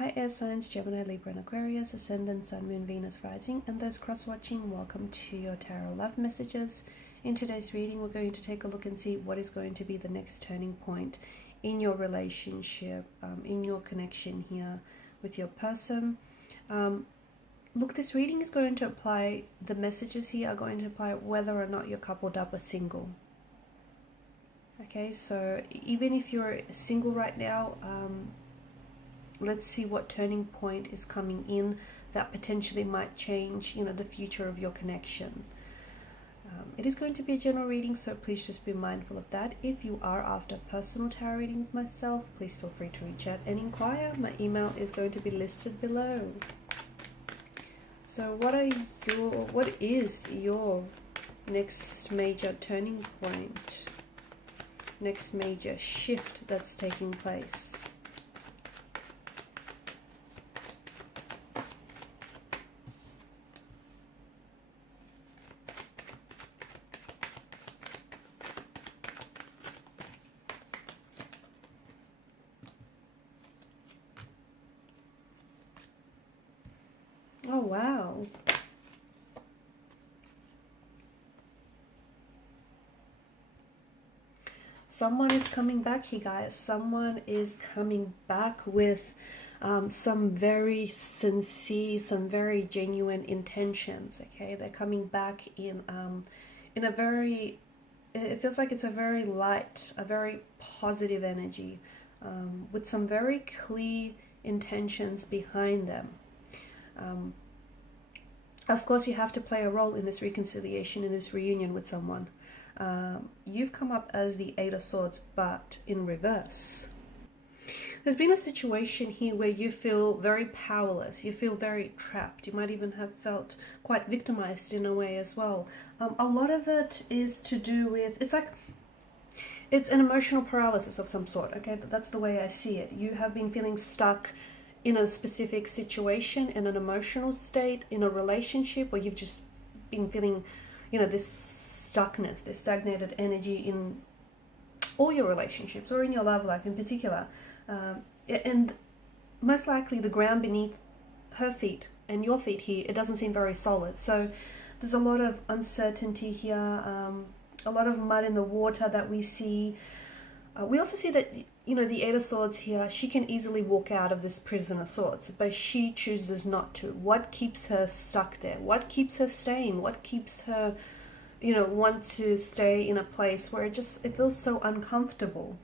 Hi air signs, Gemini, Libra and Aquarius, Ascendant, Sun, Moon, Venus, Rising, and those cross-watching, welcome to your Tarot Love Messages. In today's reading, we're going to take a look and see what is going to be the next turning point in your relationship, in your connection here with your person. Look, this reading is going to apply, the messages here are going to apply whether or not you're coupled up or single. Okay, so even if you're single right now, let's see what turning point is coming in that potentially might change, the future of your connection. It is going to be a general reading, so please just be mindful of that. If you are after personal tarot reading with myself, please feel free to reach out and inquire. My email is going to be listed below. So what is your next major turning point? Next major shift that's taking place? Oh, wow. Someone is coming back here, guys. Someone is coming back with some very sincere, some very genuine intentions, okay? They're coming back in a very, it feels like it's a very light, a very positive energy with some very clear intentions behind them. Of course, you have to play a role in this reconciliation, in this reunion with someone. You've come up as the Eight of Swords, but in reverse. There's been a situation here where you feel very powerless. You feel very trapped. You might even have felt quite victimized in a way as well. A lot of it is to do with, it's an emotional paralysis of some sort, okay? But that's the way I see it. You have been feeling stuck in a specific situation, in an emotional state, in a relationship, or you've just been feeling, this stuckness, this stagnated energy in all your relationships or in your love life in particular. And most likely the ground beneath her feet and your feet here, it doesn't seem very solid. So there's a lot of uncertainty here, a lot of mud in the water that we see. We also see that, the Eight of Swords here, she can easily walk out of this prison of swords, but she chooses not to. What keeps her stuck there? What keeps her staying? What keeps her, want to stay in a place where it feels so uncomfortable?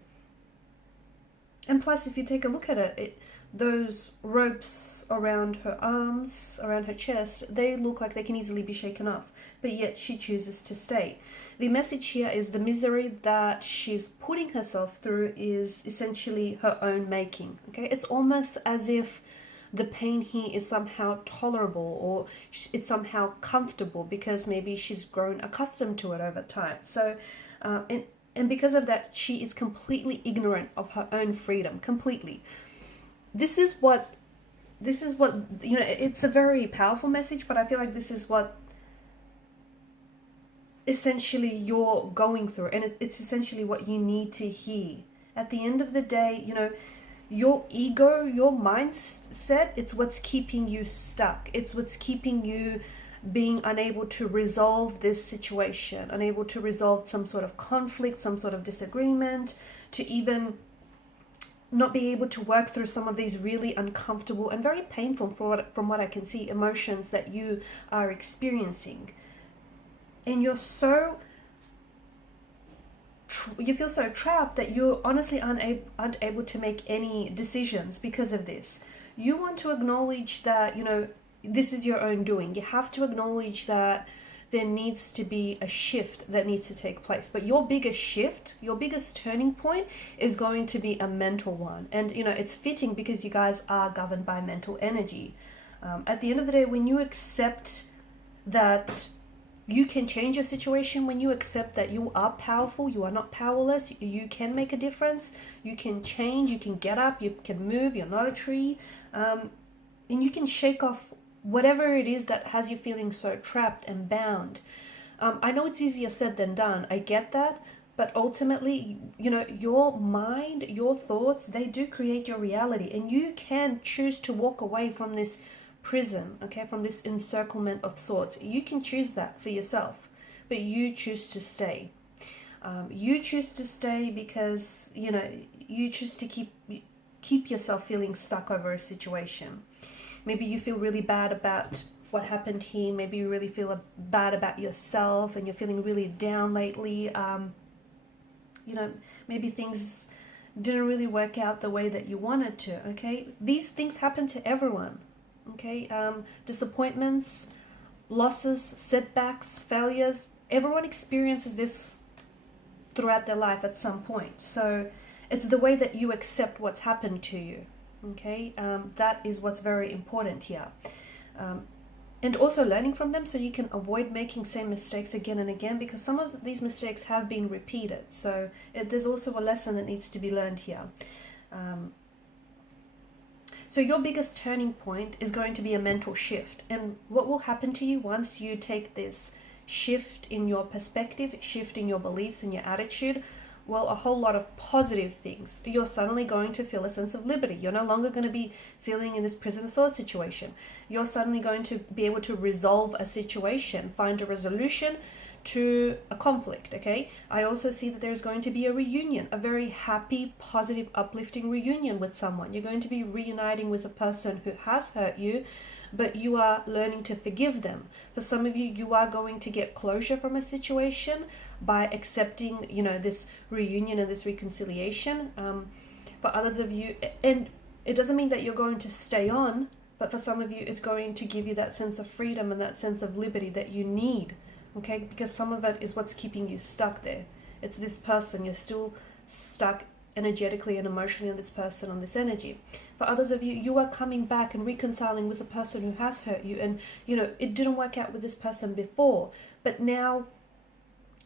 And plus, if you take a look at it, those ropes around her arms, around her chest, they look like they can easily be shaken off, but yet she chooses to stay. The message here is the misery that she's putting herself through is essentially her own making, okay? It's almost as if the pain here is somehow tolerable or it's somehow comfortable because maybe she's grown accustomed to it over time. So, and because of that, she is completely ignorant of her own freedom, completely. This is what, it's a very powerful message, but I feel like this is what essentially you're going through, and it's essentially what you need to hear. At the end of the day, your ego, your mindset, it's what's keeping you stuck. It's what's keeping you being unable to resolve this situation, unable to resolve some sort of conflict, some sort of disagreement, to even not be able to work through some of these really uncomfortable and very painful, from what I can see, emotions that you are experiencing. And you feel so trapped that you honestly aren't able to make any decisions because of this. You want to acknowledge that, this is your own doing. You have to acknowledge that there needs to be a shift that needs to take place. But your biggest shift, your biggest turning point is going to be a mental one. And, it's fitting because you guys are governed by mental energy. At the end of the day, when you accept that you can change your situation, when you accept that you are powerful, you are not powerless, you can make a difference, you can change, you can get up, you can move, you're not a tree, and you can shake off whatever it is that has you feeling so trapped and bound. I know it's easier said than done, I get that, But ultimately, your mind, your thoughts, they do create your reality. And you can choose to walk away from this prison, okay, from this encirclement of sorts. You can choose that for yourself, but you choose to stay. You choose to stay because, you choose to keep yourself feeling stuck over a situation. Maybe you feel really bad about what happened here. Maybe you really feel bad about yourself and you're feeling really down lately. Maybe things didn't really work out the way that you wanted to, okay? These things happen to everyone, okay? Disappointments, losses, setbacks, failures, everyone experiences this throughout their life at some point. So it's the way that you accept what's happened to you, okay? That is what's very important here. And also learning from them so you can avoid making same mistakes again and again, because some of these mistakes have been repeated. So there's also a lesson that needs to be learned here. So your biggest turning point is going to be a mental shift. And what will happen to you once you take this shift in your perspective, shift in your beliefs and your attitude? Well, a whole lot of positive things. You're suddenly going to feel a sense of liberty. You're no longer going to be feeling in this prison of swords situation. You're suddenly going to be able to resolve a situation, find a resolution to a conflict, okay? I also see that there's going to be a reunion, a very happy, positive, uplifting reunion with someone. You're going to be reuniting with a person who has hurt you, but you are learning to forgive them. For some of you, you are going to get closure from a situation by accepting, this reunion and this reconciliation. For others of you, and it doesn't mean that you're going to stay on, but for some of you, it's going to give you that sense of freedom and that sense of liberty that you need, okay? Because some of it is what's keeping you stuck there. It's this person. You're still stuck energetically and emotionally on this person, on this energy. For others of you, you are coming back and reconciling with a person who has hurt you, and it didn't work out with this person before, but now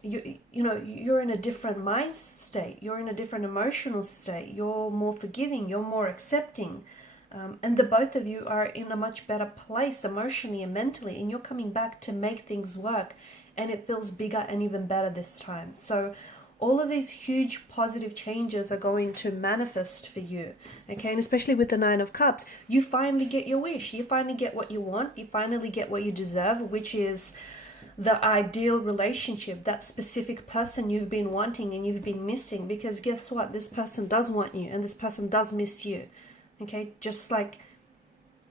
you're in a different mind state, you're in a different emotional state, you're more forgiving, you're more accepting, and the both of you are in a much better place emotionally and mentally, and you're coming back to make things work, and it feels bigger and even better this time. So all of these huge positive changes are going to manifest for you, okay? And especially with the Nine of Cups, you finally get your wish. You finally get what you want. You finally get what you deserve, which is the ideal relationship, that specific person you've been wanting and you've been missing. Because guess what? This person does want you and this person does miss you, okay? Just like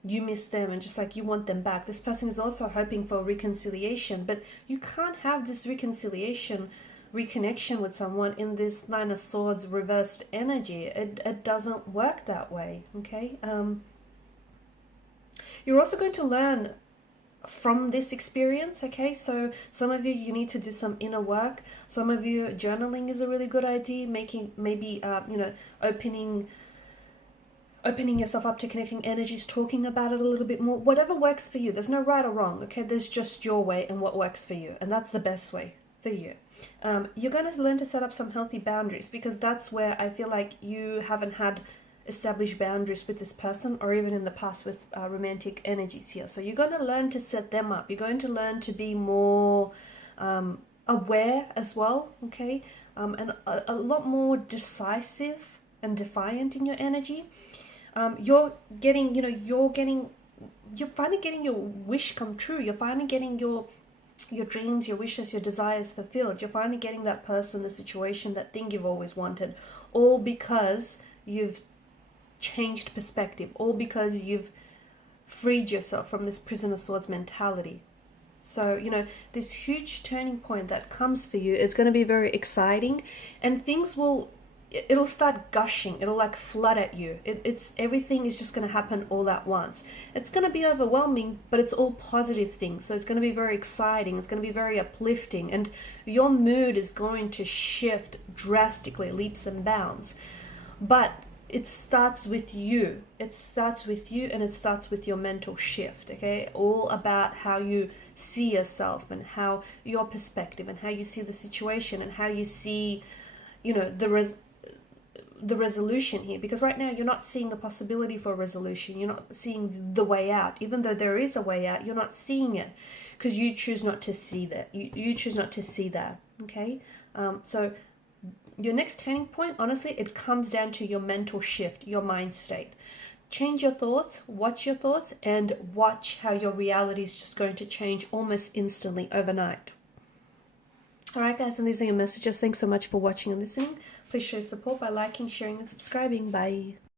you miss them and just like you want them back. This person is also hoping for reconciliation, but you can't have this reconnection with someone in this Nine of Swords reversed energy. It doesn't work that way, okay? You're also going to learn from this experience, okay? So some of you need to do some inner work. Some of you, journaling is a really good idea. Maybe opening yourself up to connecting energies, talking about it a little bit more. Whatever works for you. There's no right or wrong, okay? There's just your way and what works for you, and that's the best way for you. You're going to learn to set up some healthy boundaries, because that's where I feel like you haven't had established boundaries with this person, or even in the past with romantic energies here. So you're going to learn to set them up. You're going to learn to be more aware as well, okay? And a lot more decisive and defiant in your energy. You're finally getting your wish come true. You're finally getting your dreams, your wishes, your desires fulfilled. You're finally getting that person, the situation, that thing you've always wanted, all because you've changed perspective, all because you've freed yourself from this prison of swords mentality. So, this huge turning point that comes for you is going to be very exciting, and it'll start gushing. It'll like flood at you. Everything is just going to happen all at once. It's going to be overwhelming, but it's all positive things. So it's going to be very exciting. It's going to be very uplifting, and your mood is going to shift drastically, leaps and bounds. But it starts with you. It starts with you, and it starts with your mental shift, okay? All about how you see yourself and how your perspective and how you see the situation and how you see, the resolution here. Because right now you're not seeing the possibility for a resolution. You're not seeing the way out. Even though there is a way out, you're not seeing it because you choose not to see that. You choose not to see that, okay? So Your next turning point, honestly, it comes down to your mental shift, your mind state. Change your thoughts, watch your thoughts, and watch how your reality is just going to change almost instantly overnight. Alright guys, and these are your messages. Thanks so much for watching and listening. Please show support by liking, sharing, and subscribing. Bye.